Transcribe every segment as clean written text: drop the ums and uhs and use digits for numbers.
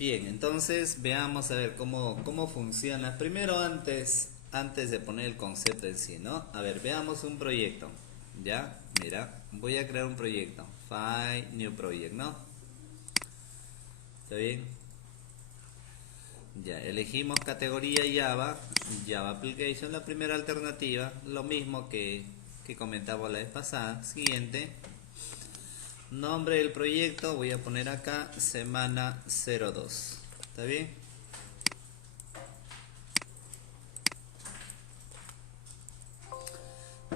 Bien, entonces veamos a ver cómo funciona. Primero antes de poner el concepto en sí, ¿no? A ver, veamos un proyecto. ¿Ya? Mira, voy a crear un proyecto. File, New Project, ¿no? ¿Está bien? Ya, elegimos categoría Java, Java Application, la primera alternativa. Lo mismo que comentaba la vez pasada. Siguiente. Nombre del proyecto, voy a poner acá semana 02. ¿Está bien?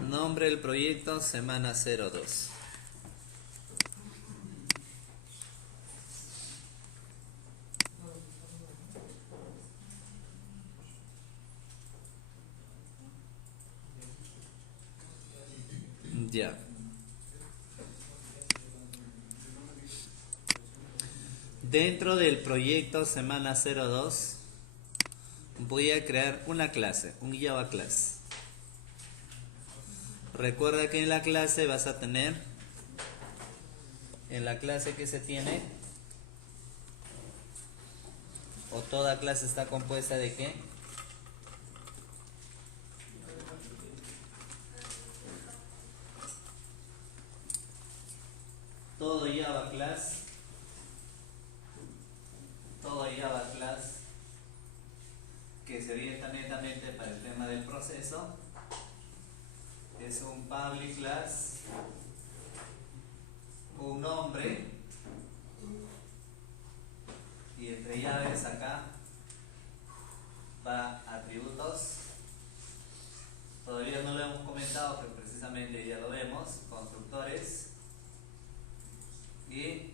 Nombre del proyecto, semana 02. Ya. Dentro del proyecto semana 02 voy a crear una clase, un Java Class. Recuerda que en la clase vas a tener, en la clase que se tiene, o toda clase está compuesta de ¿qué? Todo Java Class, que se orienta netamente para el tema del proceso, es un public class, un nombre, y entre llaves acá va atributos. Todavía no lo hemos comentado, pero precisamente ya lo vemos. Constructores y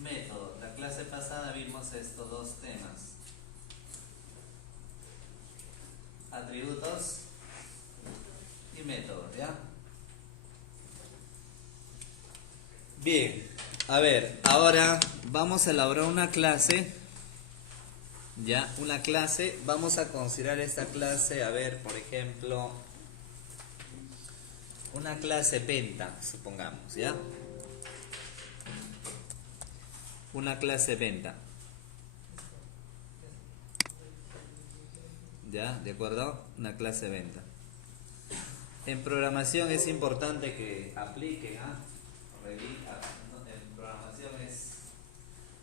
método. La clase pasada vimos estos dos temas: atributos y método, ¿ya? Bien, a ver, ahora vamos a elaborar una clase. Ya, una clase, vamos a considerar esta clase, a ver, por ejemplo, una clase venta, supongamos, ¿ya? Una clase venta. ¿Ya? ¿De acuerdo? Una clase venta. En programación es importante que apliquen, ¿ah? En programación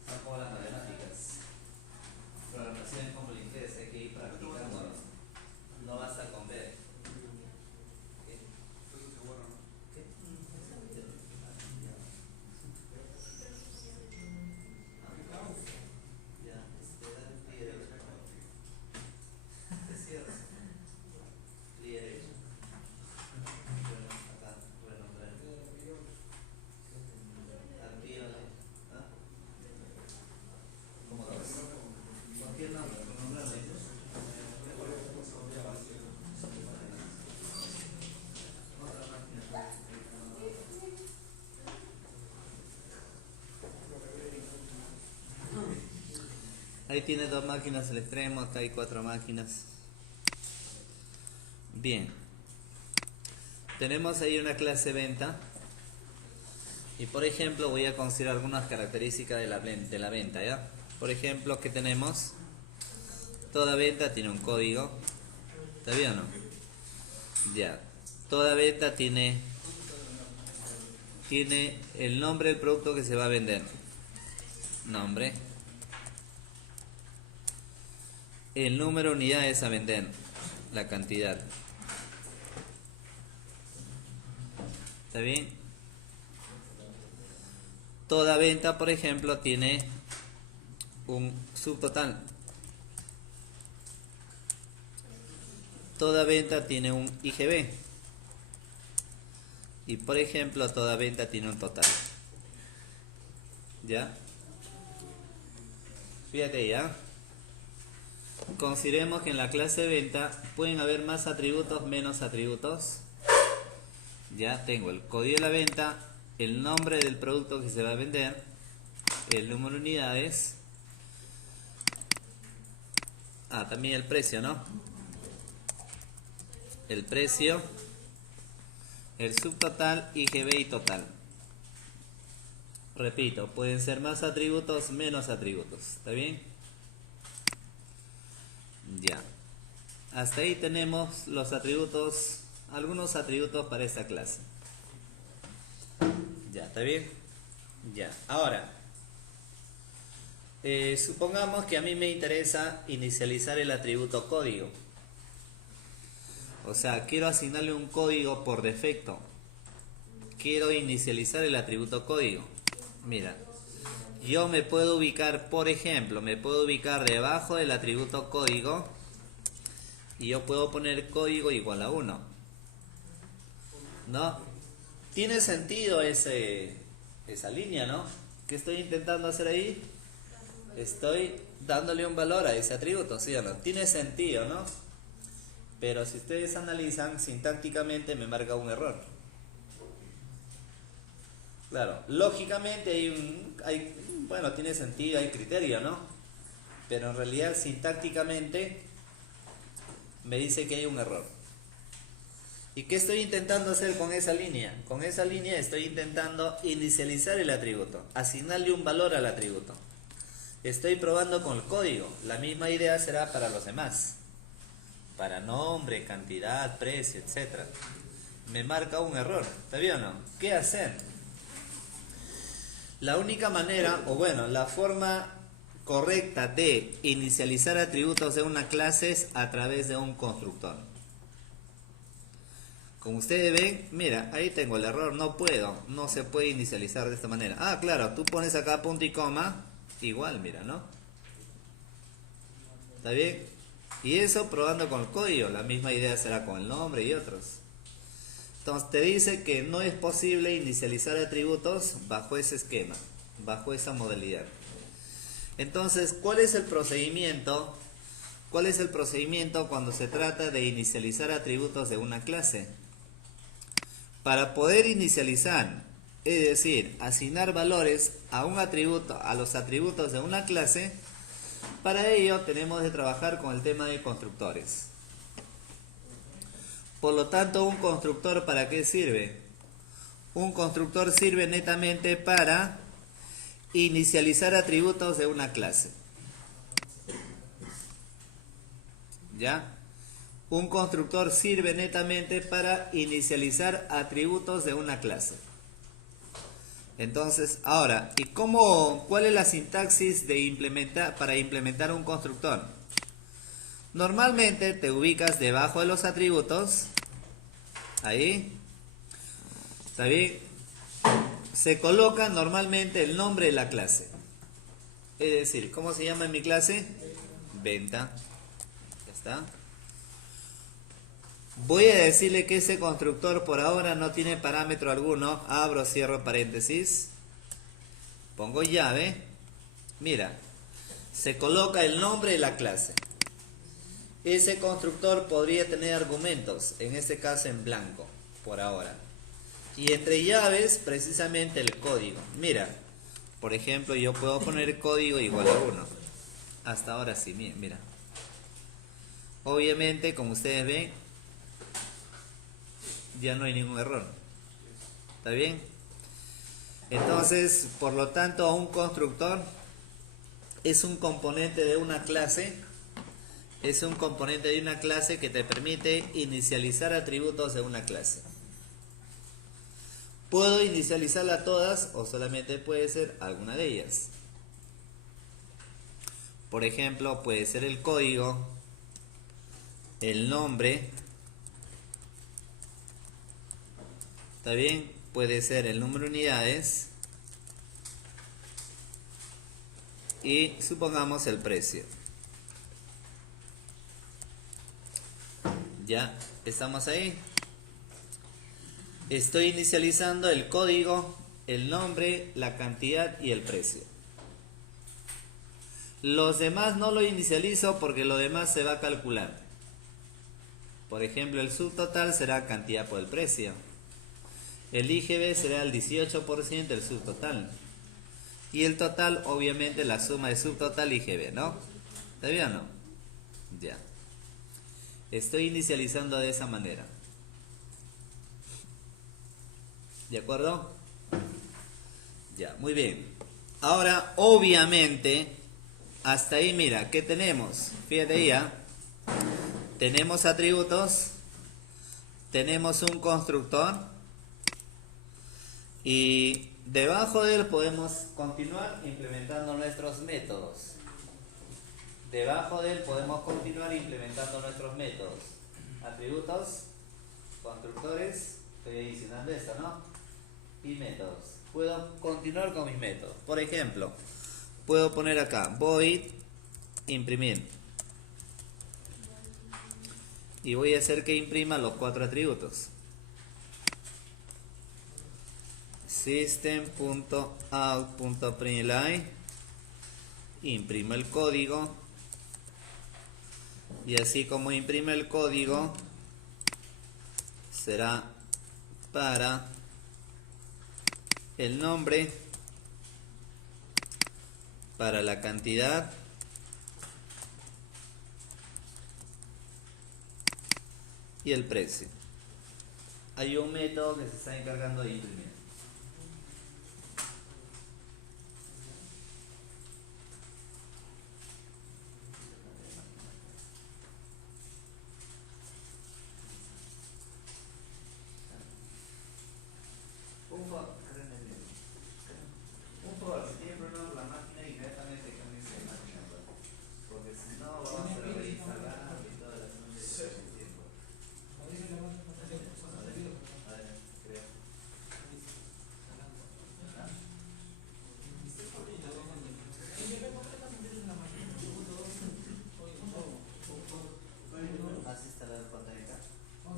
son como las matemáticas. Programación es como el inglés, hay que ir practicando. No basta con ver. ¿Qué? ¿Qué? Ya, da el pie derecho. Es cierto. Pie derecho. Bueno, acá, bueno, arriba, ¿ah? ¿Cómo dos? Cualquier nombre, con nombre de ellos. Ahí tiene dos máquinas al extremo, acá hay cuatro máquinas. Bien. Tenemos ahí una clase venta. Y por ejemplo voy a considerar algunas características de la venta, ¿ya? Por ejemplo, ¿qué tenemos? Toda venta tiene un código. ¿Está bien o no? Ya. Toda venta tiene el nombre del producto que se va a vender. Nombre. El número de unidades a vender. La cantidad. ¿Está bien? Toda venta, por ejemplo, tiene un subtotal. Toda venta tiene un IGB. Y por ejemplo, toda venta tiene un total. ¿Ya? Fíjate ya. Consideremos que en la clase de venta pueden haber más atributos, menos atributos. Ya tengo el código de la venta, el nombre del producto que se va a vender, el número de unidades. También el precio, ¿no? El precio, el subtotal, IGB y total. repito, pueden ser más atributos, menos atributos. ¿Está bien? Ya. Hasta ahí tenemos los atributos, algunos atributos para esta clase. Ya, ¿está bien? Ya. Ahora, supongamos que a mí me interesa inicializar el atributo código. O sea, quiero asignarle un código por defecto. Quiero inicializar el atributo código. Mira, yo me puedo ubicar, por ejemplo, me puedo ubicar debajo del atributo código y yo puedo poner código igual a 1. ¿No? Tiene sentido esa línea, ¿no? ¿Qué estoy intentando hacer ahí? Estoy dándole un valor a ese atributo, ¿sí o no? Tiene sentido, ¿no? Pero si ustedes analizan, sintácticamente me marca un error. Claro, lógicamente bueno, tiene sentido, hay criterio, ¿no? Pero en realidad sintácticamente me dice que hay un error. ¿Y qué estoy intentando hacer con esa línea? Con esa línea estoy intentando inicializar el atributo, asignarle un valor al atributo. Estoy probando con el código. La misma idea será para los demás. Para nombre, cantidad, precio, etc. Me marca un error. ¿Está bien o no? ¿Qué hacer? La única manera, o bueno, la forma correcta de inicializar atributos de una clase es a través de un constructor. Como ustedes ven, mira, ahí tengo el error, no se puede inicializar de esta manera. Ah, claro, tú pones acá punto y coma, igual, mira, ¿no? ¿Está bien? Y eso probando con el código, la misma idea será con el nombre y otros. Entonces te dice que no es posible inicializar atributos bajo ese esquema, bajo esa modalidad. Entonces, ¿cuál es el procedimiento? ¿Cuál es el procedimiento cuando se trata de inicializar atributos de una clase? Para poder inicializar, es decir, asignar valores a un atributo, a los atributos de una clase, para ello tenemos de trabajar con el tema de constructores. Por lo tanto, un constructor, ¿para qué sirve? Un constructor sirve netamente para inicializar atributos de una clase. ¿Ya? Un constructor sirve netamente para inicializar atributos de una clase. Entonces, ahora, cuál es la sintaxis para implementar un constructor? Normalmente te ubicas debajo de los atributos, ahí, ¿está bien? Se coloca normalmente el nombre de la clase. Es decir, ¿cómo se llama en mi clase? Venta. Ya está. Voy a decirle que ese constructor por ahora no tiene parámetro alguno. Abro, cierro paréntesis. Pongo llave. Mira, se coloca el nombre de la clase. Ese constructor podría tener argumentos, en este caso en blanco, por ahora. Y entre llaves, precisamente el código. Mira, por ejemplo, yo puedo poner código igual a 1. Hasta ahora sí, mira. Obviamente, como ustedes ven, ya no hay ningún error. ¿Está bien? Entonces, por lo tanto, un constructor es un componente de una clase. Es un componente de una clase que te permite inicializar atributos de una clase. Puedo inicializarla todas o solamente puede ser alguna de ellas. Por ejemplo, puede ser el código, el nombre. ¿Está bien? Puede ser el número de unidades. Y supongamos el precio. Ya, estamos ahí. Estoy inicializando el código, el nombre, la cantidad y el precio. Los demás no lo inicializo porque lo demás se va a calcular. Por ejemplo, el subtotal será cantidad por el precio. El IGB será el 18% del subtotal. Y el total, obviamente, la suma de subtotal y IGB, ¿no? ¿Está bien o no? Ya. Estoy inicializando de esa manera. ¿De acuerdo? Ya, muy bien. Ahora, obviamente, hasta ahí, mira, ¿qué tenemos? Fíjate ahí, ¿ah? Tenemos atributos, tenemos un constructor y debajo de él podemos continuar implementando nuestros métodos. Debajo de él podemos continuar implementando nuestros métodos. Atributos, constructores, estoy adicionando esto, ¿no? Y métodos. Puedo continuar con mis métodos. Por ejemplo, puedo poner acá void imprimir. Y voy a hacer que imprima los 4 atributos. System.out.println. Imprimo el código. Y así como imprime el código, será para el nombre, para la cantidad y el precio. Hay un método que se está encargando de imprimir. Un favor, si tiene problemas con la máquina, inmediatamente cambie de máquina, porque si no vamos a reinstalar y todas las noches de tiempo. A ver, creo. ¿Has instalado Contaica? A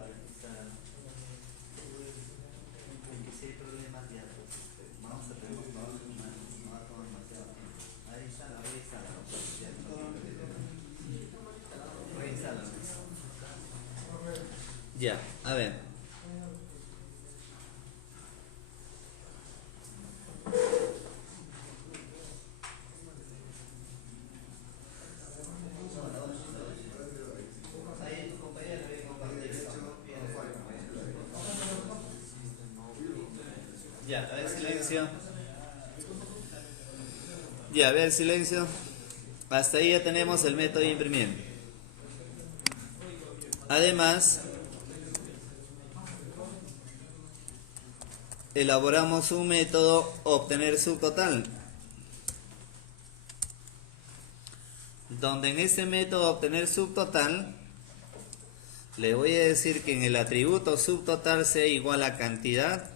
ver, instala. Si hay problemas ya, pues, vamos a tener no va a tomar demasiado tiempo. Ahí instala, reinstala. Ya, a ver. Ahí tu compañero debe compartir eso. Ya, a ver silencio. Ya, a ver silencio. Hasta ahí ya tenemos el método de imprimir. Además, elaboramos un método obtener subtotal, donde en este método obtener subtotal le voy a decir que en el atributo subtotal sea igual a cantidad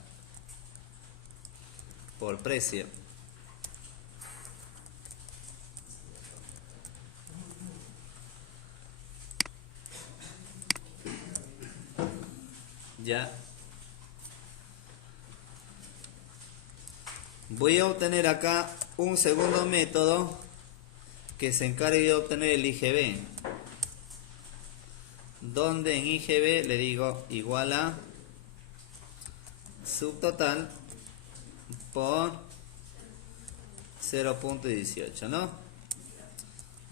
por precio. Ya. Voy a obtener acá un segundo método que se encargue de obtener el IGB, donde en IGB le digo igual a subtotal por 0.18, ¿no?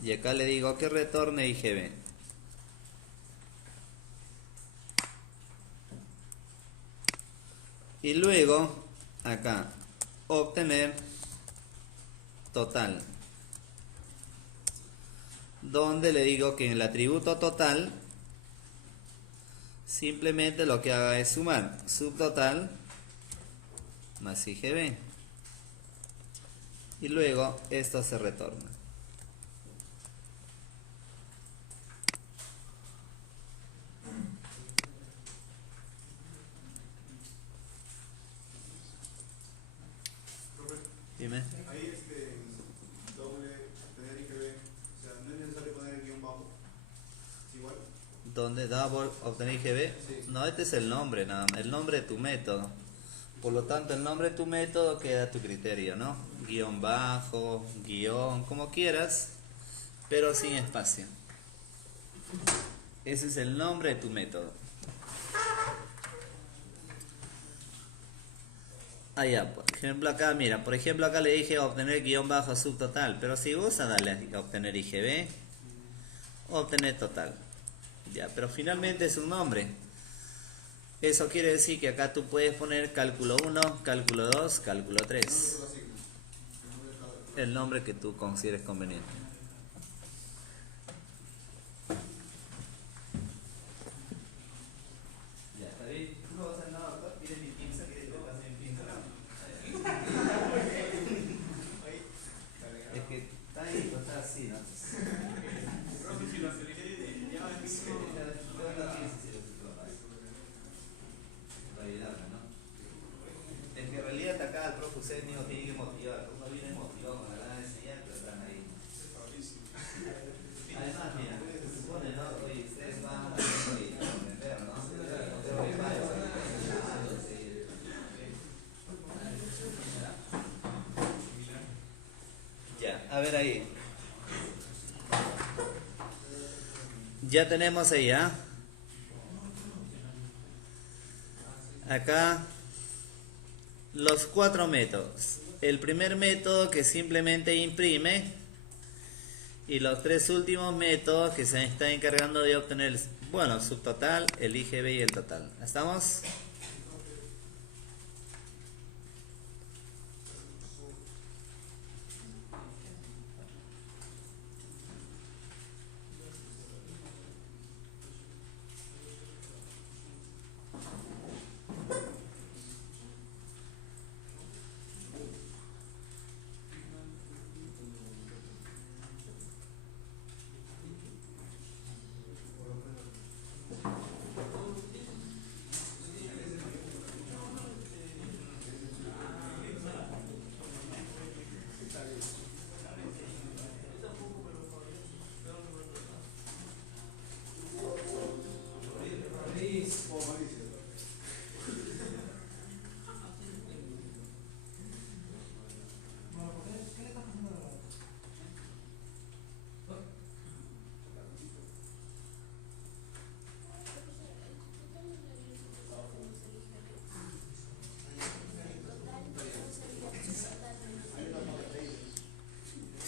Y acá le digo que retorne IGB. Y luego acá obtener total, donde le digo que en el atributo total simplemente lo que haga es sumar subtotal más IGB y luego esto se retorna. Dime. Ahí doble tener IGB, o sea, no es necesario poner el guión bajo. ¿Es igual? ¿Dónde double obtener IGB? Sí. No, este es el nombre nada más, el nombre de tu método. Por lo tanto, el nombre de tu método queda a tu criterio, ¿no? Guión bajo, guión, como quieras, pero sin espacio. Ese es el nombre de tu método. Allá, por ejemplo acá, mira, por ejemplo acá le dije obtener guión bajo subtotal, pero si gusta darle a obtener IGB, obtener total. Ya, pero finalmente es un nombre. Eso quiere decir que acá tú puedes poner cálculo 1, cálculo 2, cálculo 3. El nombre que tú consideres conveniente. Ya, está bien. No vas a hacer nada, doctor. ¿Quieres mi pinza? ¿Quieres que te pase mi pinza? Es que está ahí, pues está así, ¿no? Es que en realidad acá el profe usted mismo tiene que motivar. Uno viene motivado con la gran enseñanza, están ahí. Además, mira, se supone, ¿no? Oye, ustedes van a aprender, ¿no? Ya, a ver ahí. Ya tenemos ahí, ¿ah? Acá los 4 métodos. El primer método que simplemente imprime y los 3 últimos métodos que se están encargando de obtener, bueno, el subtotal, el IGB y el total. ¿Estamos?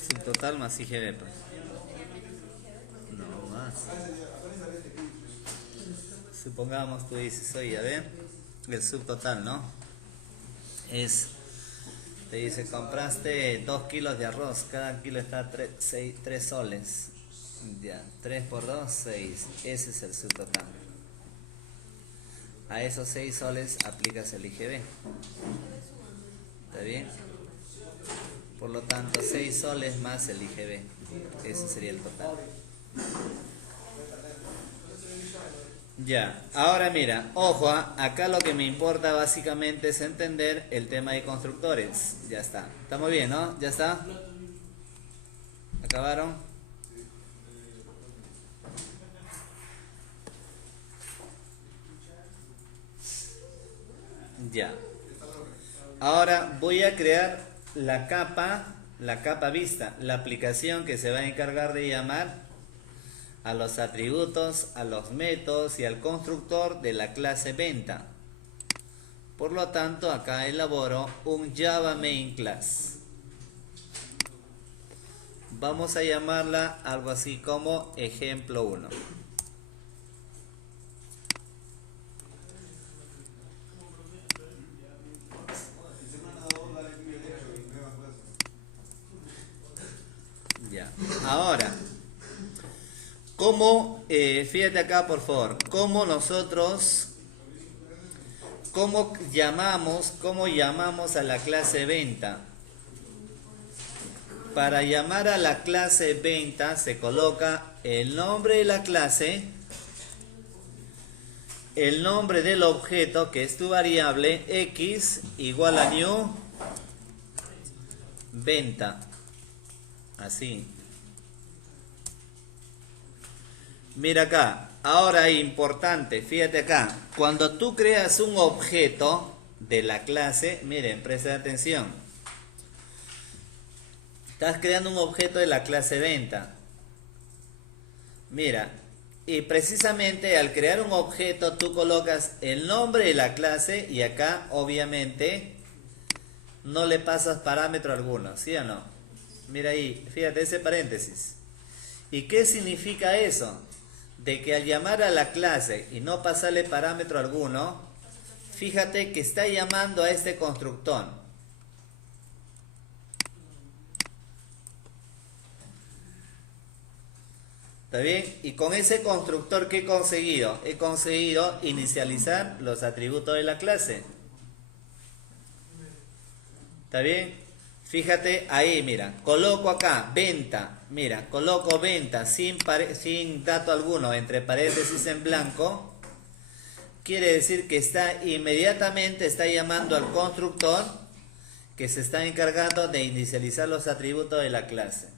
Subtotal más IGB, pues. No más. Supongamos tú dices, oye, a ver, el subtotal, ¿no? Te dice, compraste 2 kilos de arroz, cada kilo está 3 soles. Ya, 3 por 2, 6. Ese es el subtotal. A esos 6 soles aplicas el IGB. ¿Está bien? Por lo tanto, 6 soles más el IGB. Ese sería el total. Ya, ahora mira, ojo, acá lo que me importa básicamente es entender el tema de constructores. Ya está. ¿Estamos bien, no? ¿Ya está? ¿Acabaron? Ya. Ahora voy a crear la capa vista, la aplicación que se va a encargar de llamar a los atributos, a los métodos y al constructor de la clase venta. Por lo tanto, acá elaboro un Java Main Class. Vamos a llamarla algo así como ejemplo 1. Ya. Ahora, fíjate acá por favor, cómo llamamos a la clase venta. Para llamar a la clase venta se coloca el nombre de la clase, el nombre del objeto que es tu variable x igual a new venta. Así. Mira acá, ahora importante, fíjate acá, cuando tú creas un objeto de la clase, miren, presten atención, estás creando un objeto de la clase venta, mira, y precisamente al crear un objeto tú colocas el nombre de la clase y acá obviamente no le pasas parámetro alguno, ¿sí o no? Mira ahí, fíjate ese paréntesis. ¿Y qué significa eso? de que al llamar a la clase y no pasarle parámetro alguno, fíjate que está llamando a este constructor. ¿Está bien? Y con ese constructor, ¿qué he conseguido? He conseguido inicializar los atributos de la clase. ¿Está bien? Fíjate ahí, mira, coloco acá venta, mira, coloco venta sin dato alguno, entre paréntesis en blanco. Quiere decir que inmediatamente está llamando al constructor que se está encargando de inicializar los atributos de la clase.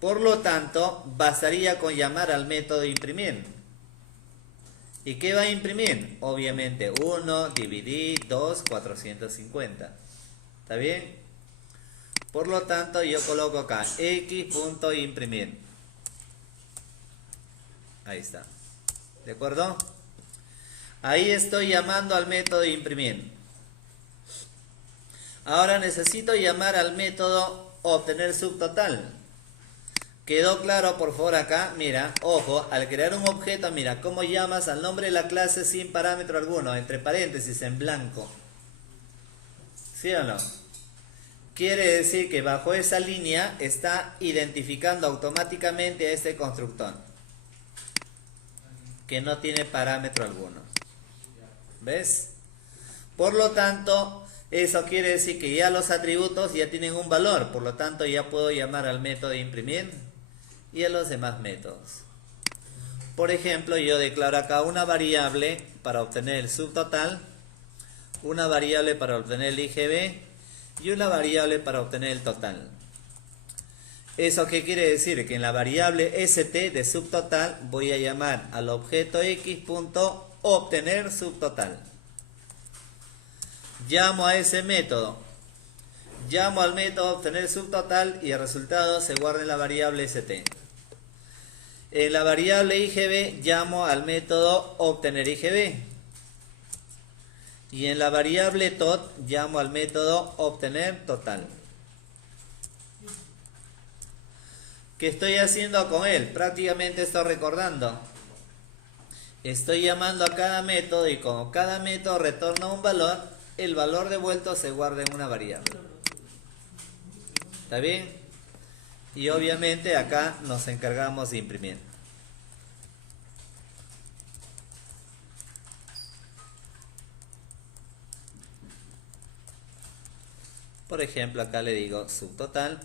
Por lo tanto, bastaría con llamar al método imprimir. ¿Y qué va a imprimir? Obviamente 1 dividir 2, 450. ¿Está bien? Por lo tanto, yo coloco acá x.imprimir. Ahí está. ¿De acuerdo? Ahí estoy llamando al método imprimir. Ahora necesito llamar al método obtener subtotal. ¿Quedó claro, por favor, acá? Mira, ojo, al crear un objeto, mira, ¿cómo llamas al nombre de la clase sin parámetro alguno? Entre paréntesis, en blanco. ¿Sí o no? Quiere decir que bajo esa línea está identificando automáticamente a este constructor, que no tiene parámetro alguno. ¿Ves? Por lo tanto, eso quiere decir que ya los atributos ya tienen un valor. Por lo tanto, ya puedo llamar al método imprimir y a los demás métodos. Por ejemplo, yo declaro acá una variable para obtener el subtotal, una variable para obtener el IGB y una variable para obtener el total. ¿Eso qué quiere decir? Que en la variable st de subtotal voy a llamar al objeto x.obtener subtotal. Llamo a ese método. Llamo al método obtener subtotal y el resultado se guarda en la variable st. En la variable IGB llamo al método obtener IGB. Y en la variable tot llamo al método obtener total. ¿Qué estoy haciendo con él? Prácticamente estoy recordando. Estoy llamando a cada método y como cada método retorna un valor, el valor devuelto se guarda en una variable. ¿Está bien? Y obviamente acá nos encargamos de imprimir. Por ejemplo, acá le digo subtotal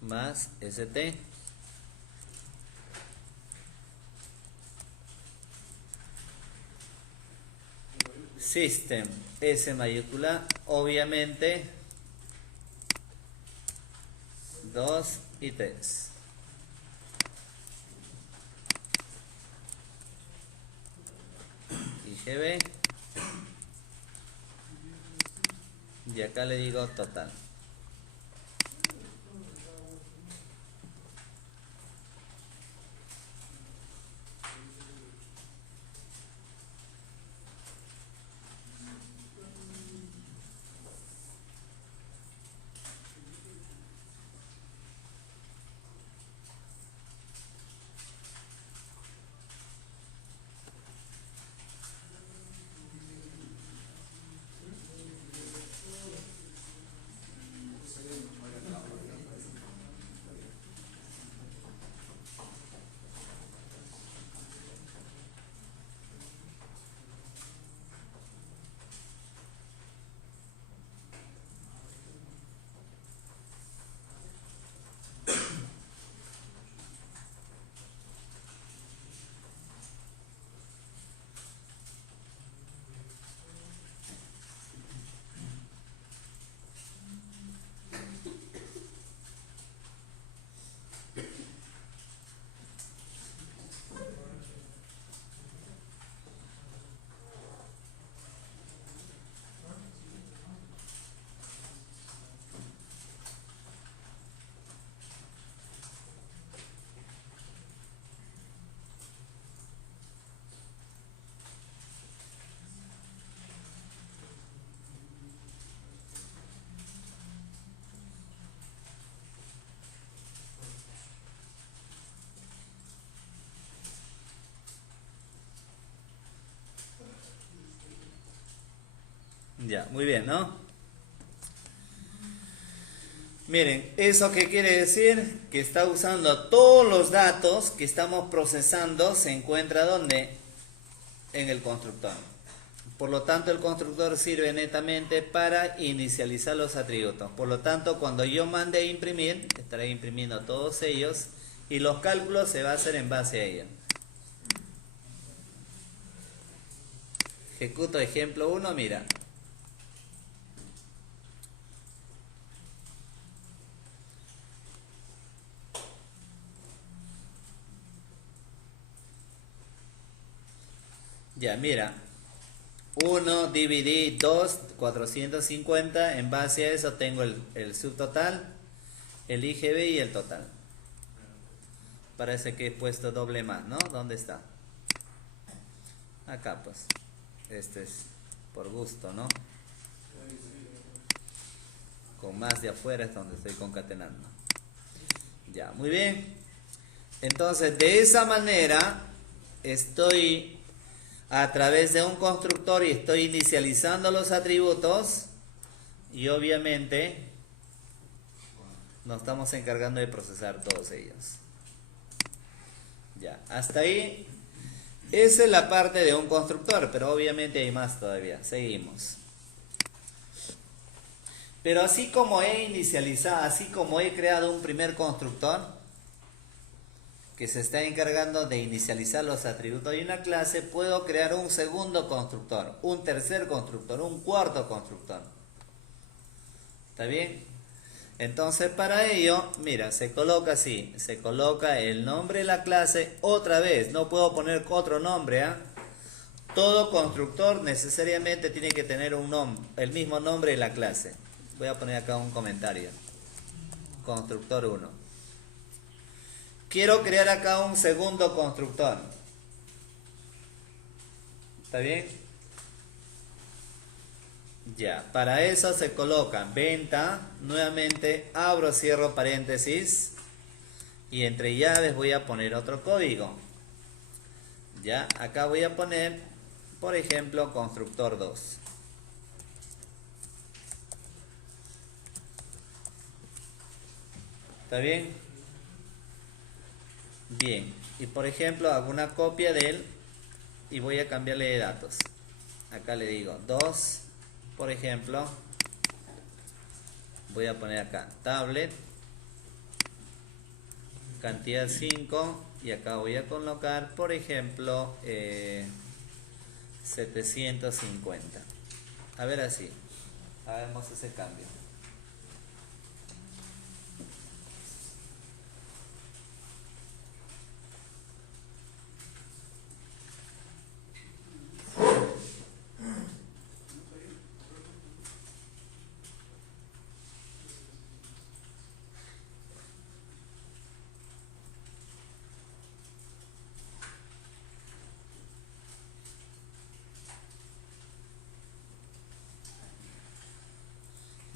más st. System S mayúscula, obviamente 2 y 3. IGB. Y acá le digo total. Ya, muy bien, ¿no? Miren, ¿eso qué quiere decir? Que está usando todos los datos que estamos procesando, se encuentra ¿dónde? En el constructor. Por lo tanto, el constructor sirve netamente para inicializar los atributos. Por lo tanto, cuando yo mande a imprimir, estaré imprimiendo todos ellos y los cálculos se va a hacer en base a ellos. Ejecuto ejemplo 1, mira. Ya, mira. 1 dividí 2, 450. En base a eso tengo el subtotal, el IGB y el total. Parece que he puesto doble más, ¿no? ¿Dónde está? Acá, pues. Este es por gusto, ¿no? Con más de afuera es donde estoy concatenando. Ya, muy bien. Entonces, de esa manera, estoy a través de un constructor y estoy inicializando los atributos y obviamente nos estamos encargando de procesar todos ellos. Ya, hasta ahí. Esa es la parte de un constructor, pero obviamente hay más todavía. Seguimos. Pero así como he inicializado, así como he creado un primer constructor que se está encargando de inicializar los atributos de una clase, puedo crear un segundo constructor, un tercer constructor, un cuarto constructor. ¿Está bien? Entonces para ello, mira, se coloca así, se coloca el nombre de la clase otra vez, no puedo poner otro nombre, ¿ah? Todo constructor necesariamente tiene que tener un nombre, el mismo nombre de la clase. Voy a poner acá un comentario. Constructor 1. Quiero crear acá un segundo constructor. ¿Está bien? Ya, para eso se coloca venta, nuevamente abro, cierro paréntesis y entre llaves voy a poner otro código. Ya, acá voy a poner, por ejemplo, constructor 2. ¿Está bien? Bien, y por ejemplo hago una copia de él y voy a cambiarle de datos. Acá le digo 2, por ejemplo, voy a poner acá tablet, cantidad 5 y acá voy a colocar, por ejemplo, 750. A ver así, hagamos ese cambio.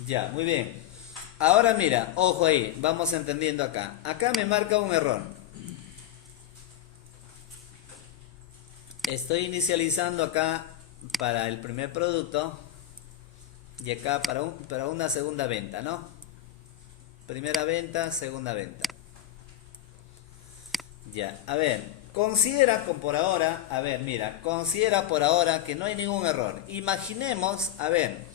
Ya, muy bien. Ahora mira, ojo ahí, vamos entendiendo acá. Acá me marca un error. Estoy inicializando acá para el primer producto y acá para una segunda venta, ¿no? Primera venta, segunda venta. Ya, a ver, considera por ahora, a ver, mira, considera por ahora que no hay ningún error. Imaginemos, a ver,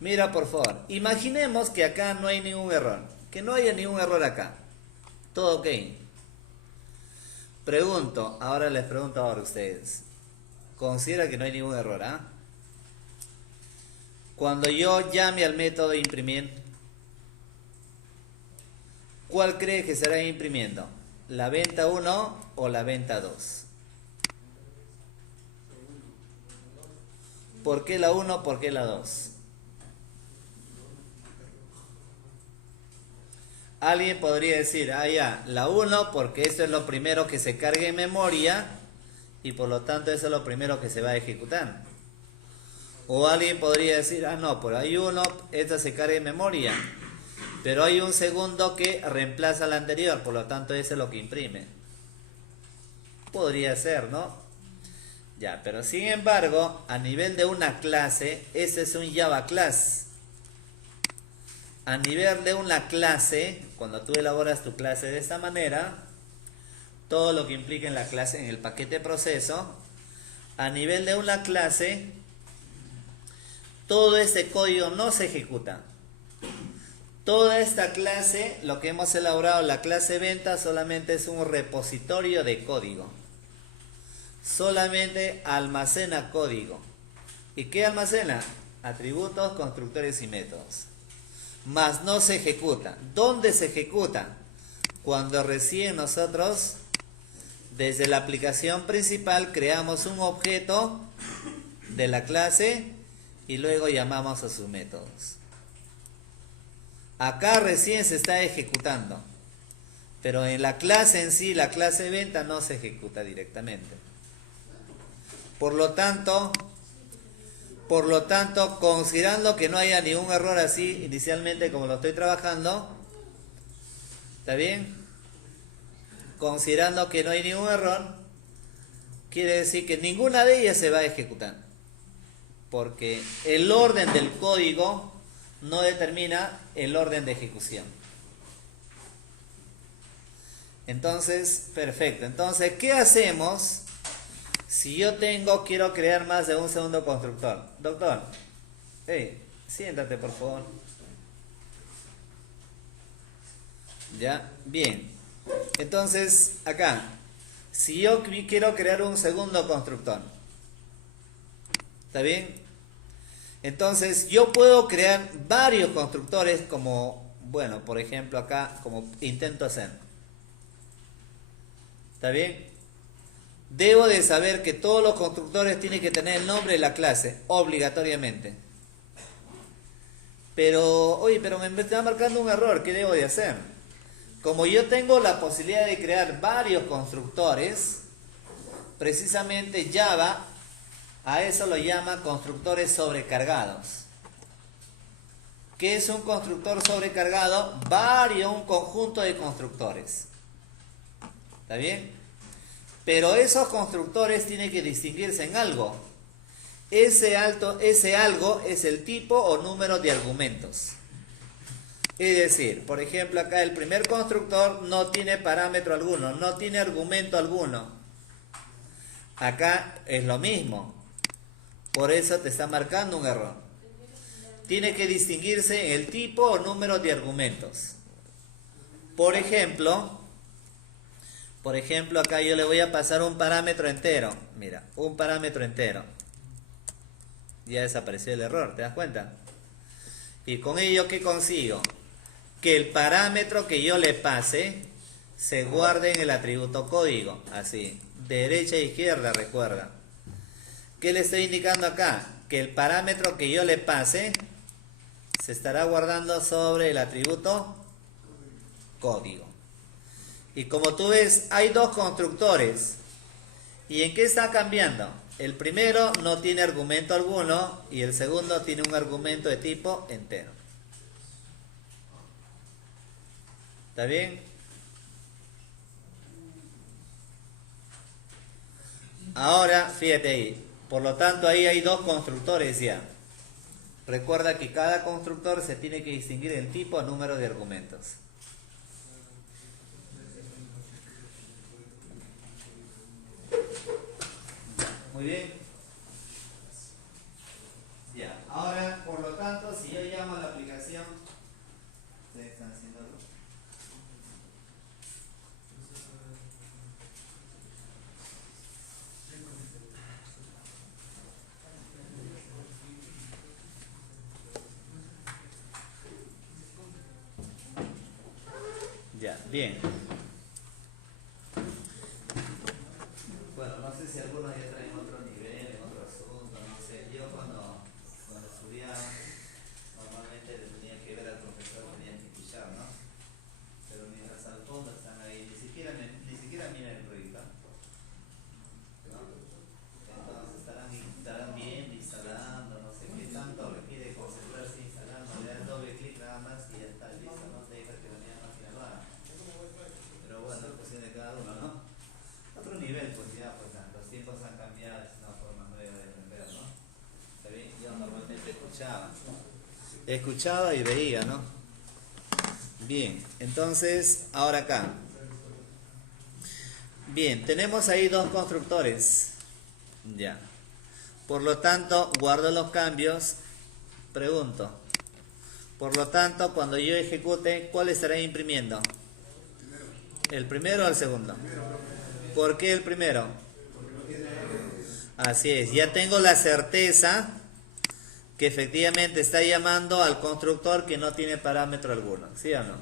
mira por favor, imaginemos que acá no hay ningún error, que no haya ningún error acá. Todo ok. Pregunto, ahora les pregunto ahora a ustedes. Considera que no hay ningún error, ¿ah? Cuando yo llame al método imprimir, ¿cuál cree que estará imprimiendo? ¿La venta 1 o la venta 2? ¿Por qué la 1? ¿Por qué la 2? Alguien podría decir, ah ya, la 1 porque eso es lo primero que se carga en memoria y por lo tanto eso es lo primero que se va a ejecutar. O alguien podría decir, ah no, pues hay uno, esta se carga en memoria, pero hay un segundo que reemplaza al anterior, por lo tanto eso es lo que imprime. Podría ser, ¿no? Ya, pero sin embargo, a nivel de una clase, ese es un Java Class. A nivel de una clase, cuando tú elaboras tu clase de esta manera, todo lo que implica en la clase, en el paquete proceso, a nivel de una clase, todo este código no se ejecuta. Toda esta clase, lo que hemos elaborado, la clase venta, solamente es un repositorio de código. Solamente almacena código. ¿Y qué almacena? Atributos, constructores y métodos. Mas no se ejecuta. ¿Dónde se ejecuta? Cuando recién nosotros, desde la aplicación principal, creamos un objeto de la clase y luego llamamos a sus métodos. Acá recién se está ejecutando, pero en la clase en sí, la clase venta, no se ejecuta directamente. Por lo tanto, considerando que no haya ningún error así inicialmente como lo estoy trabajando, ¿está bien? Considerando que no hay ningún error, quiere decir que ninguna de ellas se va a ejecutar, porque el orden del código no determina el orden de ejecución. Entonces, perfecto. Entonces, ¿qué hacemos si yo quiero crear más de un segundo constructor? Doctor, siéntate por favor. Ya, bien. Entonces, acá, si yo quiero crear un segundo constructor, ¿está bien? Entonces, yo puedo crear varios constructores como, bueno, por ejemplo acá, como intento hacer. ¿Está bien? Debo de saber que todos los constructores tienen que tener el nombre de la clase, obligatoriamente. Pero me está marcando un error, ¿qué debo de hacer? Como yo tengo la posibilidad de crear varios constructores, precisamente Java a eso lo llama constructores sobrecargados. ¿Qué es un constructor sobrecargado? Un conjunto de constructores. ¿Está bien? Pero esos constructores tienen que distinguirse en algo. Ese algo es el tipo o número de argumentos. Es decir, por ejemplo, acá el primer constructor no tiene parámetro alguno, no tiene argumento alguno. Acá es lo mismo. Por eso te está marcando un error. Tiene que distinguirse en el tipo o número de argumentos. Por ejemplo, acá yo le voy a pasar un parámetro entero. Mira, un parámetro entero. Ya desapareció el error, ¿te das cuenta? Y con ello, ¿qué consigo? Que el parámetro que yo le pase se guarde en el atributo código. Así, derecha e izquierda, recuerda. ¿Qué le estoy indicando acá? Que el parámetro que yo le pase se estará guardando sobre el atributo código. Y como tú ves, hay dos constructores. ¿Y en qué está cambiando? El primero no tiene argumento alguno y el segundo tiene un argumento de tipo entero. ¿Está bien? Ahora, fíjate ahí. Por lo tanto, ahí hay dos constructores ya. Recuerda que cada constructor se tiene que distinguir en tipo o número de argumentos. Muy bien. Ya. Ahora, por lo tanto, si yo llamo a la aplicación, ¿ustedes están haciendo algo? Ya, bien. Bueno, no sé si algunos ya traen otro nivel, en otro asunto, no sé. Yo cuando estudiaba, normalmente le tenía que ver al profesor, tenía que escuchar, ¿no? Pero mientras al fondo están ahí, ni siquiera miran el proyecto, ¿no? Entonces estarán viendo, instalando, no sé qué tanto requiere concentrarse instalando, le das doble clic nada más y ya está listo, no te deja que la misma máquina lo haga. Escuchaba y veía, ¿no? Bien, entonces, ahora acá. Bien, tenemos ahí dos constructores. Ya. Por lo tanto, guardo los cambios. Pregunto. Por lo tanto, cuando yo ejecute, ¿cuál estaré imprimiendo? ¿El primero o el segundo? ¿Por qué el primero? Así es, ya tengo la certeza que efectivamente está llamando al constructor que no tiene parámetro alguno, ¿sí o no?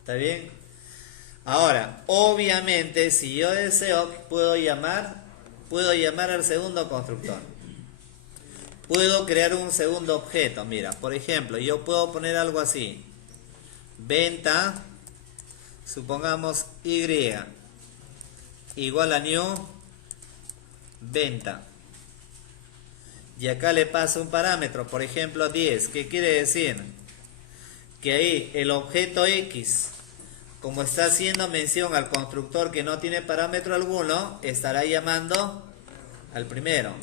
¿Está bien? Ahora, obviamente, si yo deseo, puedo llamar al segundo constructor. Puedo crear un segundo objeto. Mira, por ejemplo, yo puedo poner algo así. Venta, supongamos Y, igual a new, venta. Y acá le paso un parámetro, por ejemplo 10. ¿Qué quiere decir? Que ahí el objeto X, como está haciendo mención al constructor que no tiene parámetro alguno, estará llamando al primero.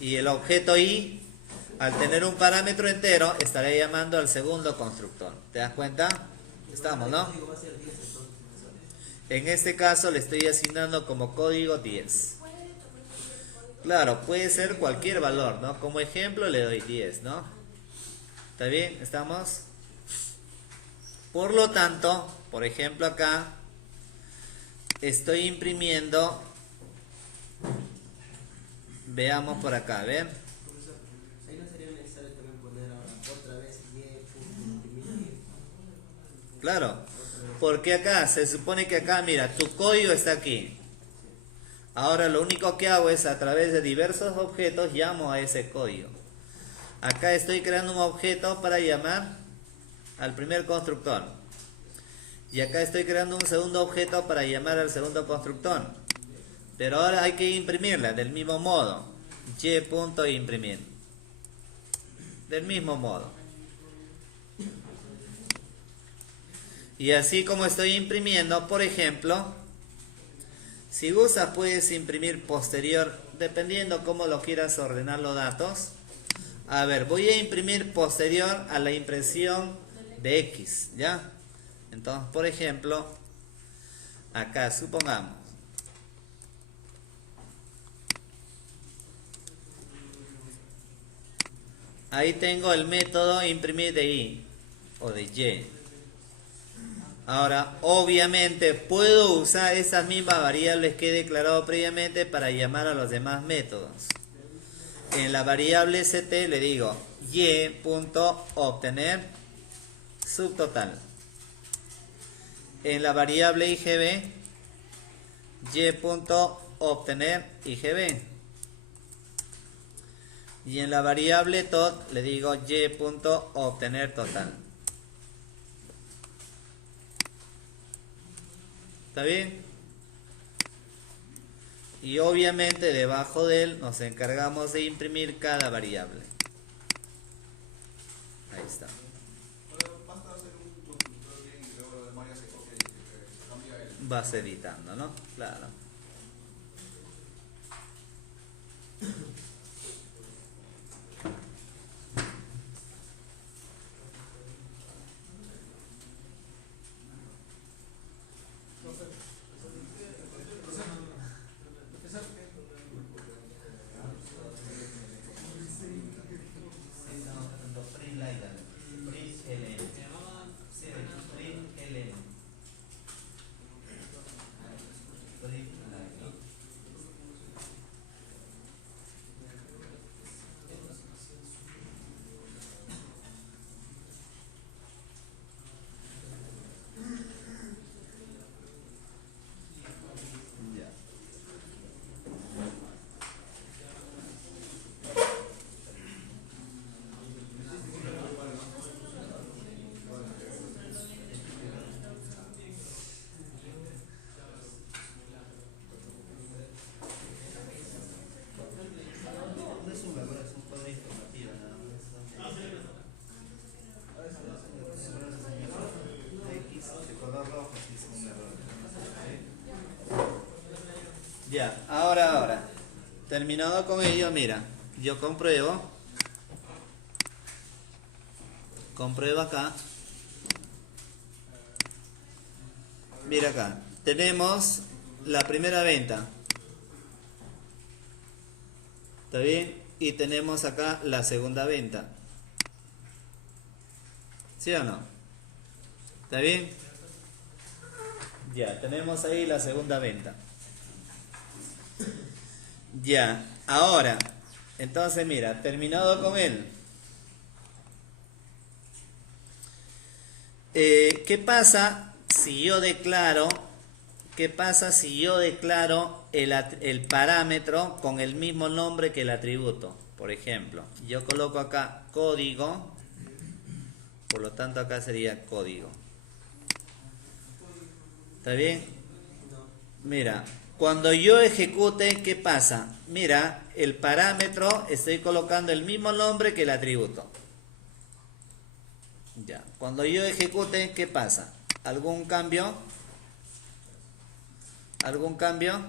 Y el objeto Y, al tener un parámetro entero, estará llamando al segundo constructor. ¿Te das cuenta? Estamos, ¿no? En este caso le estoy asignando como código 10. Claro, puede ser cualquier valor, ¿no? Como ejemplo le doy 10, ¿no? ¿Está bien? ¿Estamos? Por lo tanto, por ejemplo acá, estoy imprimiendo, veamos por acá, ¿ven? Ahí no sería necesario también poner ahora otra vez y. Claro, porque acá, se supone que acá, mira, tu código está aquí. Ahora lo único que hago es a través de diversos objetos llamo a ese código. Acá estoy creando un objeto para llamar al primer constructor. Y acá estoy creando un segundo objeto para llamar al segundo constructor. Pero ahora hay que imprimirla del mismo modo. Y.imprimir. Del mismo modo. Y así como estoy imprimiendo, por ejemplo, si gustas puedes imprimir posterior, dependiendo cómo lo quieras ordenar los datos. A ver, voy a imprimir posterior a la impresión de X, ¿ya? Entonces, por ejemplo, acá supongamos. Ahí tengo el método imprimir de Y o de Y. Ahora, obviamente, puedo usar esas mismas variables que he declarado previamente para llamar a los demás métodos. En la variable st le digo y.obtener subtotal. En la variable igb, y.obtener igb. Y en la variable tot le digo y.obtener total. ¿Está bien? Y obviamente debajo de él nos encargamos de imprimir cada variable. Ahí está. Basta hacer un constructor bien y luego lo demás ya se copia y se cambia él. Vas editando, ¿no? Claro. Ya, ahora. Terminado con ello, mira, yo compruebo. Comprueba acá. Mira acá. Tenemos la primera venta. ¿Está bien? Y tenemos acá la segunda venta. ¿Sí o no? ¿Está bien? Ya, tenemos ahí la segunda venta. Ya, ahora, entonces mira, terminado con él. ¿Qué pasa si yo declaro? ¿Qué pasa si yo declaro el parámetro con el mismo nombre que el atributo? Por ejemplo, yo coloco acá código, por lo tanto acá sería código. ¿Está bien? Mira, cuando yo ejecute, ¿qué pasa? Mira, el parámetro, estoy colocando el mismo nombre que el atributo. Ya, cuando yo ejecute, ¿qué pasa? ¿Algún cambio? ¿Algún cambio?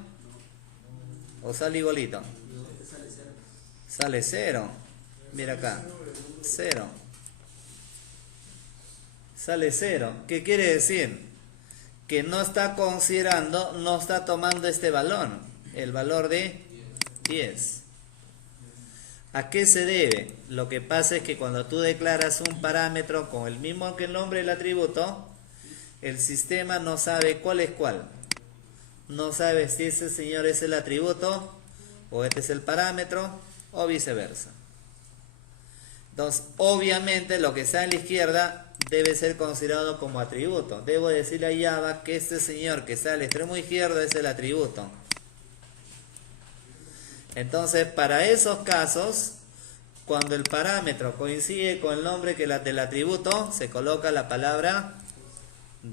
¿O sale igualito? Sale cero. Mira acá, cero. Sale cero. ¿Qué quiere decir? Que no está considerando, no está tomando este valor, el valor de 10. ¿A qué se debe? Lo que pasa es que cuando tú declaras un parámetro con el mismo que el nombre del atributo, el sistema no sabe cuál es cuál. No sabe si ese señor es el atributo o este es el parámetro o viceversa. Entonces, obviamente lo que está en la izquierda debe ser considerado como atributo. Debo decirle a Java que este señor que está al extremo izquierdo es el atributo. Entonces, para esos casos, cuando el parámetro coincide con el nombre del atributo, se coloca la palabra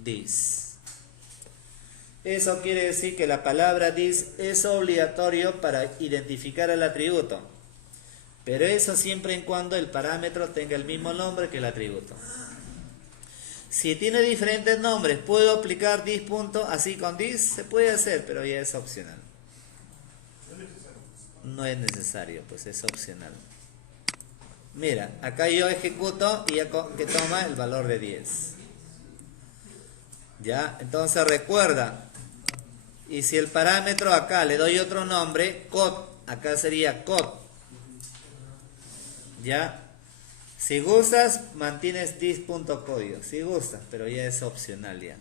this. Eso quiere decir que la palabra this es obligatorio para identificar al atributo. Pero eso siempre y cuando el parámetro tenga el mismo nombre que el atributo. Si tiene diferentes nombres, ¿puedo aplicar this punto así con this? Se puede hacer, pero ya es opcional. No es necesario, pues es opcional. Mira, acá yo ejecuto y ya que toma el valor de 10. Ya, entonces recuerda. Y si el parámetro acá le doy otro nombre, code, acá sería code. Ya. Si gustas, mantienes this.código. Si gustas, pero ya es opcional ya.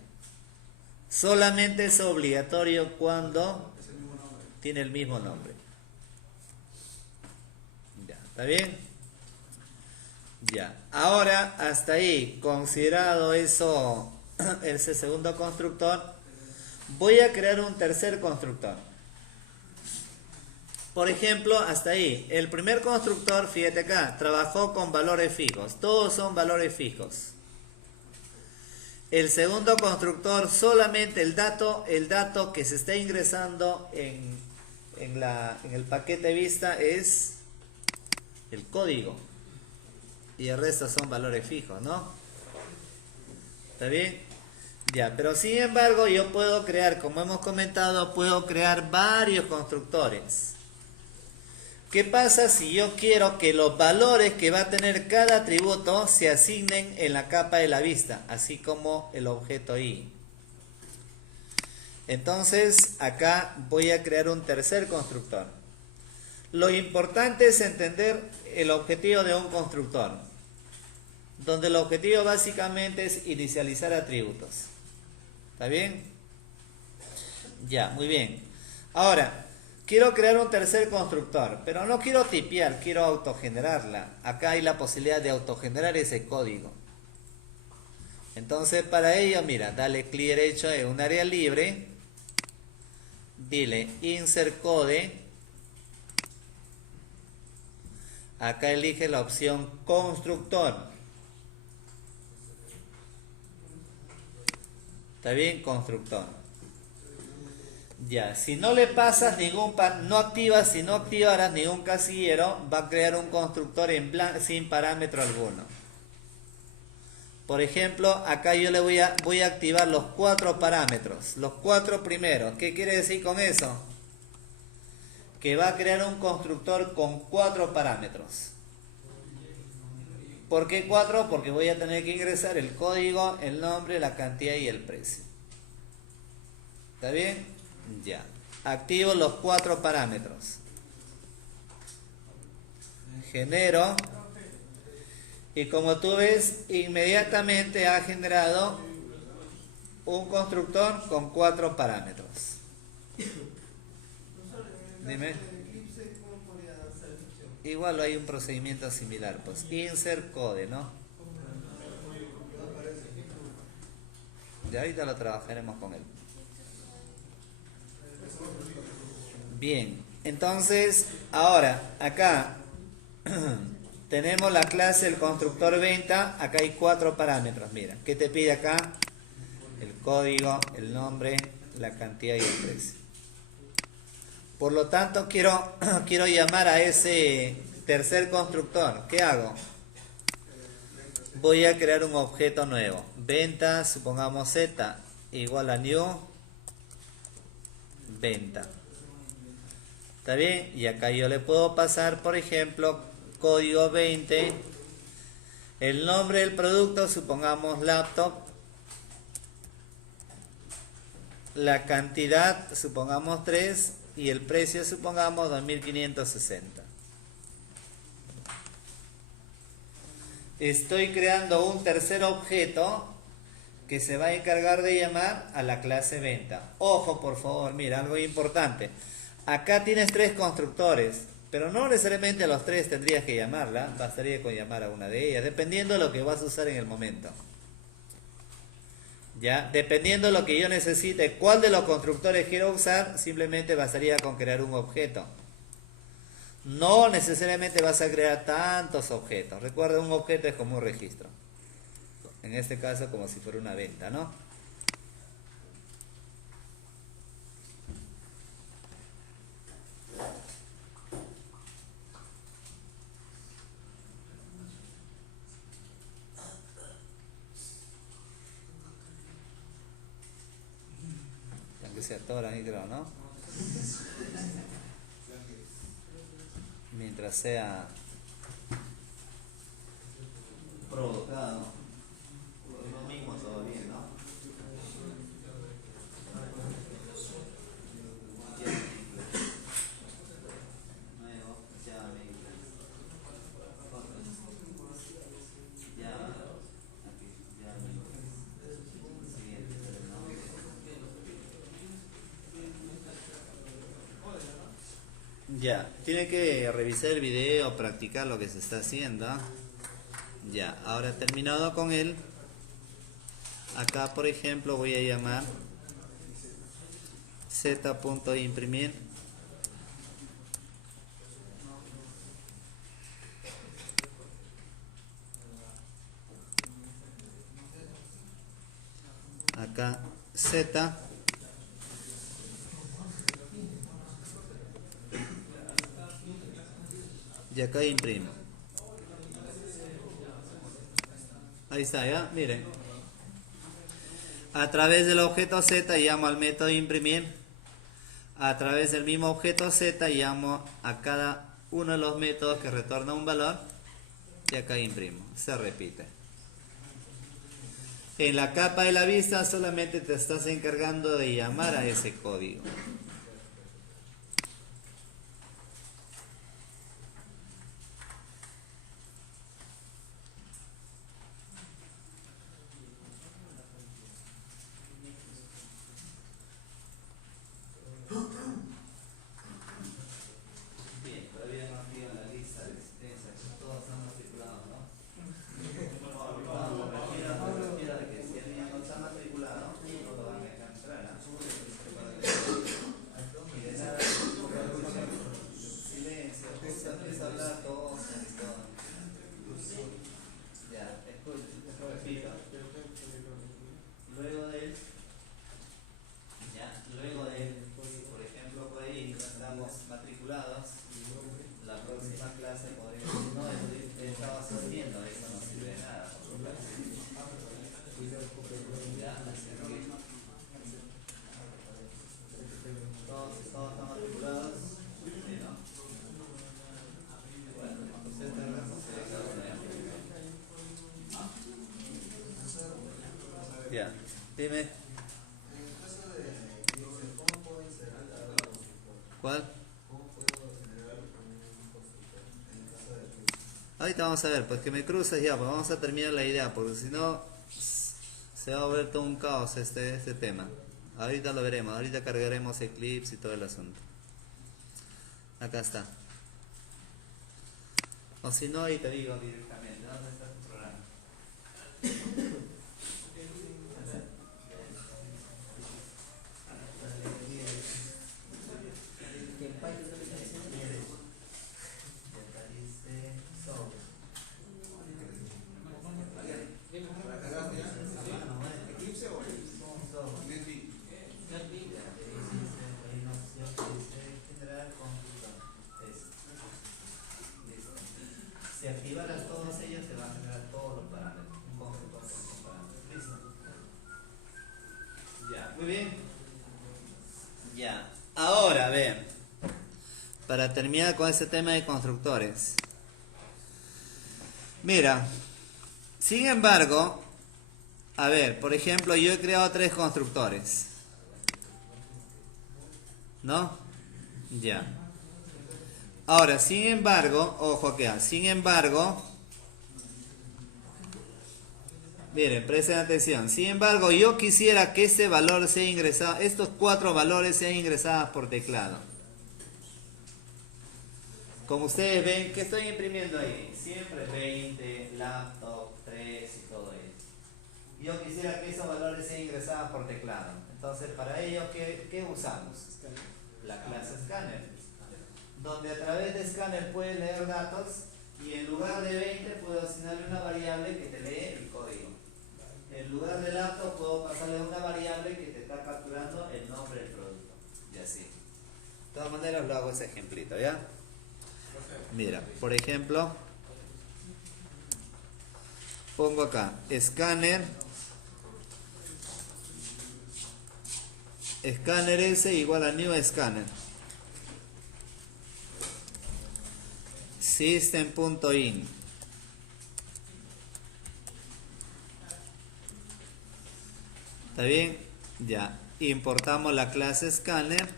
Solamente es obligatorio cuando tiene el mismo nombre. Ya, ¿está bien? Ya. Ahora, hasta ahí, considerado eso, ese segundo constructor, voy a crear un tercer constructor. Por ejemplo, hasta ahí, el primer constructor, fíjate acá, trabajó con valores fijos. Todos son valores fijos. El segundo constructor, solamente el dato que se está ingresando en el paquete vista es el código. Y el resto son valores fijos, ¿no? ¿Está bien? Ya, pero sin embargo yo puedo crear, como hemos comentado, puedo crear varios constructores. ¿Qué pasa si yo quiero que los valores que va a tener cada atributo se asignen en la capa de la vista, así como el objeto i? Entonces, acá voy a crear un tercer constructor. Lo importante es entender el objetivo de un constructor, donde el objetivo básicamente es inicializar atributos. ¿Está bien? Ya, muy bien. Ahora, quiero crear un tercer constructor, pero no quiero tipear, quiero autogenerarla. Acá hay la posibilidad de autogenerar ese código. Entonces, para ello, mira, dale clic derecho en un área libre, dile insert code. Acá elige la opción constructor. ¿Está bien? Constructor. Ya, si no le pasas no activaras ningún casillero, va a crear un constructor en blanco sin parámetro alguno. Por ejemplo, acá yo le voy a activar los 4 parámetros, los 4 primeros. ¿Qué quiere decir con eso? Que va a crear un constructor con 4 parámetros. ¿Por qué 4? Porque voy a tener que ingresar el código, el nombre, la cantidad y el precio. ¿Está bien? Ya. Activo los 4 parámetros. Genero. Y como tú ves, inmediatamente ha generado un constructor con 4 parámetros. Dime. Igual hay un procedimiento similar, pues insert code, ¿no? Ya ahorita lo trabajaremos con él. Bien, entonces ahora acá tenemos la clase del constructor venta. Acá hay 4 parámetros. Mira, ¿qué te pide acá? El código, el nombre, la cantidad y el precio. Por lo tanto, quiero llamar a ese tercer constructor. ¿Qué hago? Voy a crear un objeto nuevo. Venta, supongamos Z, igual a new venta. ¿Está bien? Y acá yo le puedo pasar, por ejemplo, código 20. El nombre del producto, supongamos laptop. La cantidad, supongamos 3. Y el precio, supongamos 2560. Estoy creando un tercer objeto que se va a encargar de llamar a la clase venta. Ojo, por favor, mira, algo importante. Acá tienes 3 constructores, pero no necesariamente a los 3 tendrías que llamarla. Bastaría con llamar a una de ellas, dependiendo de lo que vas a usar en el momento. ¿Ya? Dependiendo de lo que yo necesite, cuál de los constructores quiero usar, simplemente bastaría con crear un objeto. No necesariamente vas a crear tantos objetos. Recuerda, un objeto es como un registro. En este caso, como si fuera una venta, ¿no? Aunque se atoran y creo, ¿no? Mientras sea provocado, lo mismo todo bien, ¿no? Nuevo, ya aquí, siguiente, ¿no? Ya, tiene que revisar el video, practicar lo que se está haciendo. Ya, ahora terminado con él, acá por ejemplo voy a llamar z.imprimir acá z y acá imprimo. Ahí está, ya, miren. A través del objeto Z llamo al método imprimir. A través del mismo objeto Z llamo a cada uno de los métodos que retorna un valor. Y acá imprimo. Se repite. En la capa de la vista solamente te estás encargando de llamar a ese código. Bien, todavía no activa la lista de existencia. Todos están matriculados, ¿no? Refiero de que si alguien no está matriculado, no lo van a dejar entrar, ¿ah? Y de nada, silencio, justo antes de hablar todos y todo. Ya, escucha, repito. Luego de él, por ejemplo, por ahí no estamos matriculados, la próxima clase podría decir, no, estabas durmiendo, eso no sirve de nada. Ya, así que todos están matriculados. Sí, ¿no? Bueno, usted está responsable de cada uno, ¿ya? Dime. En el caso de Excel, ¿cómo puedo insertar un constructor? ¿Cuál? ¿Cómo puedo generar un constructor en el caso de Excel? Ahorita vamos a ver, pues que me cruces ya, pues vamos a terminar la idea, porque si no se va a volver todo un caos este tema. Ahorita lo veremos, ahorita cargaremos Eclipse y todo el asunto. Acá está. O si no, ahí te digo directamente, ¿dónde está tu programa? Que en Python no me dice ¿Eclipse o NetBeans? Si activaras todos ellos te van a generar todos los parámetros, un constructor con parámetros. ¿Listo? Ya, muy bien. Ya. Ahora, vean. Para terminar con este tema de constructores. Mira. Sin embargo, a ver, por ejemplo, yo he creado 3 constructores. ¿No? Ya. Ahora, sin embargo, ojo acá, sin embargo, miren, presten atención, sin embargo, yo quisiera que este valor sea ingresado, estos 4 valores sean ingresados por teclado. Como ustedes ven, ¿qué estoy imprimiendo ahí? Siempre 20, laptop, 3 y todo eso. Yo quisiera que esos valores sean ingresados por teclado. Entonces, para ello, ¿qué usamos? La clase Scanner, donde a través de Scanner puede leer datos y en lugar de 20 puedo asignarle una variable que te lee el código. En lugar de laptop puedo pasarle una variable que te está capturando el nombre del producto. Y así. De todas maneras lo hago ese ejemplito, ¿ya? Mira, por ejemplo, pongo acá Scanner S igual a New Scanner. System.in. ¿Está bien? Ya. Importamos la clase Scanner.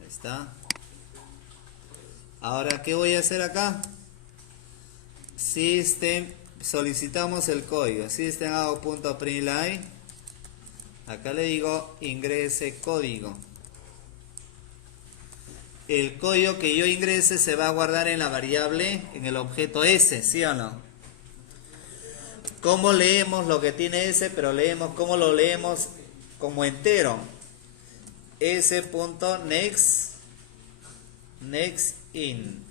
Ahí está. Ahora, ¿qué voy a hacer acá? System. Solicitamos el código. System.out.println. Acá le digo ingrese código. El código que yo ingrese se va a guardar en la variable, en el objeto S, ¿sí o no? ¿Cómo leemos lo que tiene S? Pero leemos, ¿cómo lo leemos? Como entero. S.next in.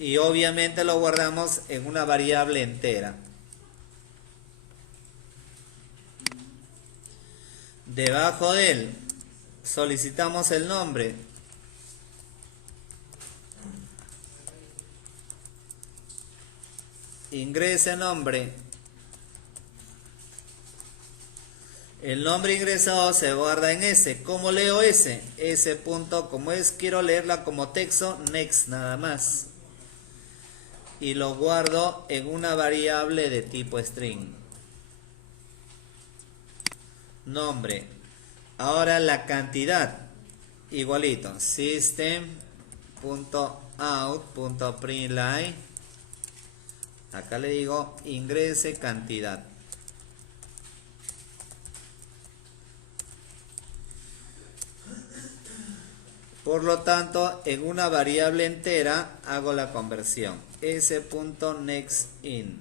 Y obviamente lo guardamos en una variable entera. Debajo de él solicitamos el nombre. Ingrese nombre. El nombre ingresado se guarda en S. ¿Cómo leo S? S. Como es, quiero leerla como texto, next nada más. Y lo guardo en una variable de tipo string. Nombre. Ahora la cantidad. Igualito. System.out.println. Acá le digo ingrese cantidad. Por lo tanto, en una variable entera hago la conversión. S.nextIn.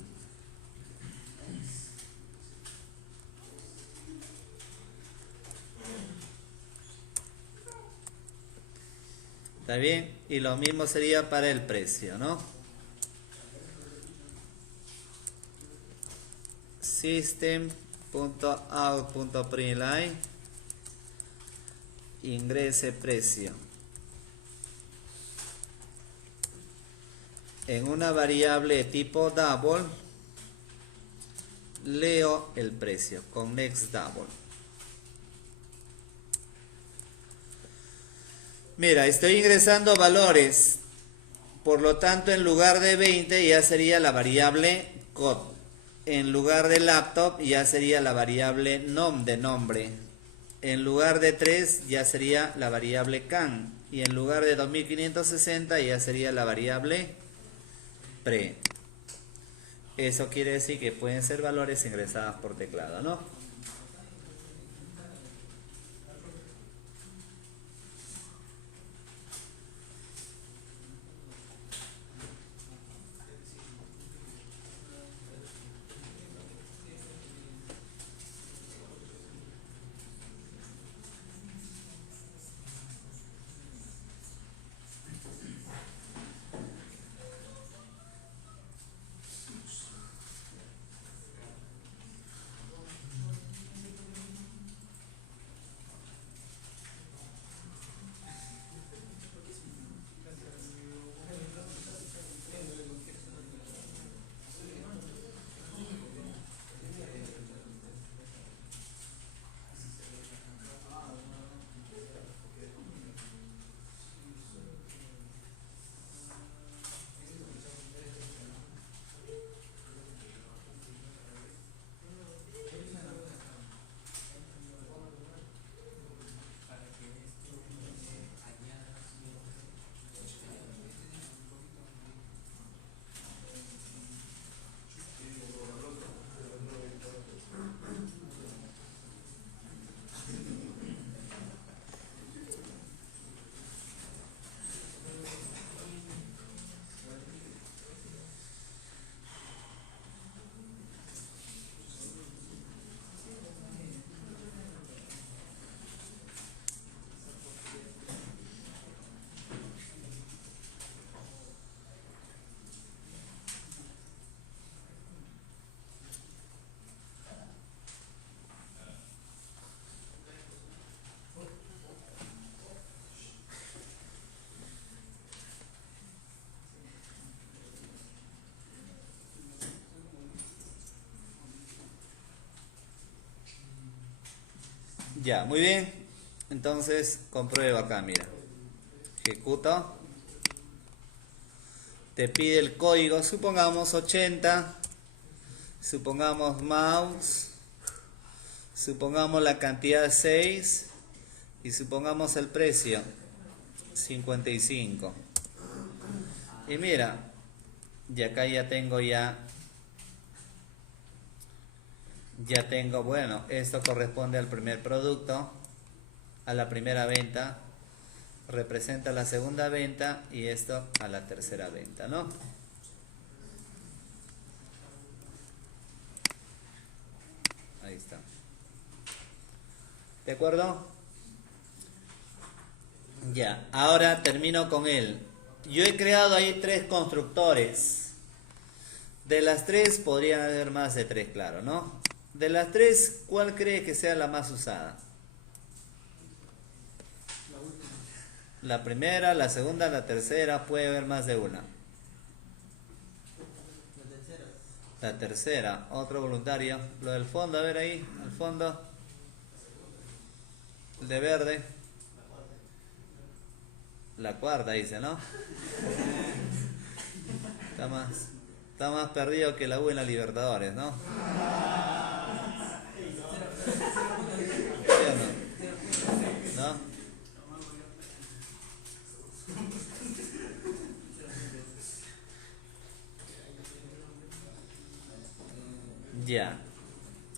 ¿Está bien? Y lo mismo sería para el precio, ¿no? System.out.println. Ingrese precio. En una variable de tipo double leo el precio con next double. Mira, estoy ingresando valores Por lo tanto, en lugar de 20 ya sería la variable code. En lugar de laptop ya sería la variable nom de nombre. En lugar de 3 ya sería la variable can. Y en lugar de 2560 ya sería la variable pre. Eso quiere decir que pueden ser valores ingresados por teclado, ¿no? Ya, muy bien. Entonces compruebo acá, mira. Ejecuto. Te pide el código, supongamos 80. Supongamos mouse. Supongamos la cantidad 6. Y supongamos el precio 55. Y mira, y acá ya tengo bueno, esto corresponde al primer producto, a la primera venta, representa la segunda venta y esto a la tercera venta, ¿no? Ahí está. ¿De acuerdo? Ya, ahora termino con él. Yo he creado ahí 3 constructores. De las 3 podrían haber más de 3, claro, ¿no? De las 3, ¿cuál cree que sea la más usada? La primera, la segunda, la tercera, puede haber más de una. La tercera, otro voluntario. Lo del fondo, a ver ahí, al fondo. El de verde. La cuarta dice, ¿no? Está más perdido que la U en la Libertadores, ¿no? ¿Sí o no? ¿No? Ya.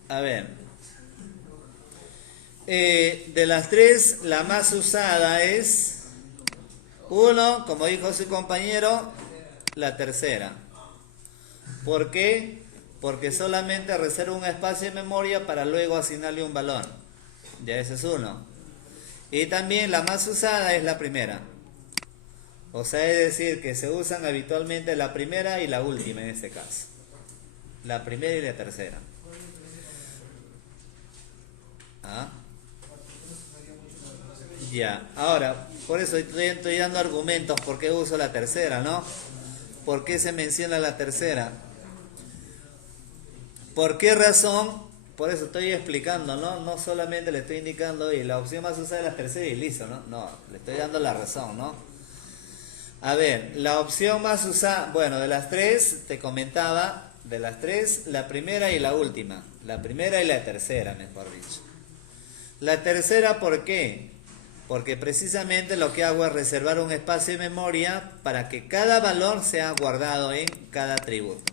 A ver. De las 3, la más usada es 1, como dijo su compañero, la tercera. ¿Por qué? Porque solamente reserva un espacio de memoria para luego asignarle un valor. Ya ese es 1. Y también la más usada es la primera. O sea, es decir, que se usan habitualmente la primera y la última en este caso. La primera y la tercera. ¿Ah? Ya, ahora, por eso estoy dando argumentos por qué uso la tercera, ¿no? ¿Por qué se menciona la tercera? ¿Por qué razón? Por eso estoy explicando, ¿no? No solamente le estoy indicando, y la opción más usada es la tercera y listo, ¿no? No, le estoy dando la razón, ¿no? A ver, la opción más usada, bueno, de las tres, te comentaba, de las tres, la primera y la última. La primera y la tercera, mejor dicho. La tercera, ¿por qué? Porque precisamente lo que hago es reservar un espacio de memoria para que cada valor sea guardado en cada atributo.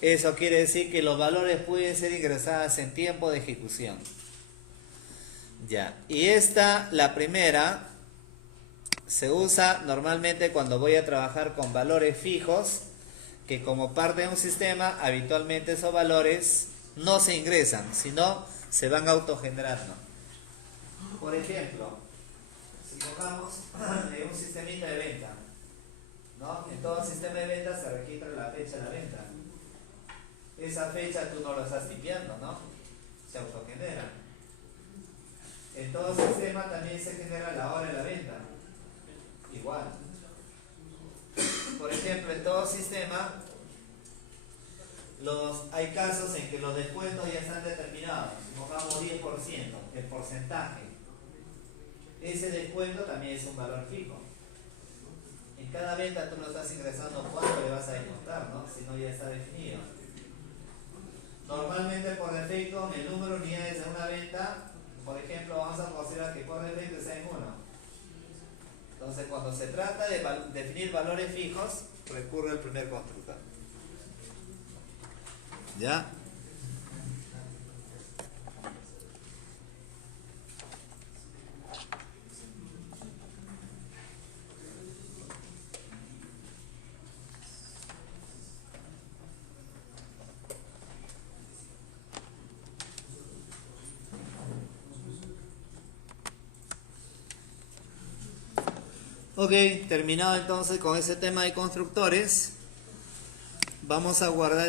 Eso quiere decir que los valores pueden ser ingresados en tiempo de ejecución. Ya, y esta, la primera, se usa normalmente cuando voy a trabajar con valores fijos, que como parte de un sistema, habitualmente esos valores no se ingresan, sino se van autogenerando. Por ejemplo, si pongamos un sistemita de venta, ¿no? En todo sistema de venta se registra la fecha de la venta. Esa fecha tú no lo estás tipeando, ¿no? Se autogenera. En todo sistema también se genera la hora de la venta. Igual. Por ejemplo, en todo sistema hay casos en que los descuentos ya están determinados. Pongamos 10%, el porcentaje. Ese descuento también es un valor fijo. En cada venta tú no estás ingresando cuánto le vas a descontar, ¿no? Si no ya está definido. Normalmente por defecto el número de unidades de una venta, por ejemplo, vamos a considerar que por defecto sea en 1. Entonces cuando se trata de definir valores fijos, recurre al primer constructor. ¿Ya? Ok, terminado entonces con ese tema de constructores, vamos a guardar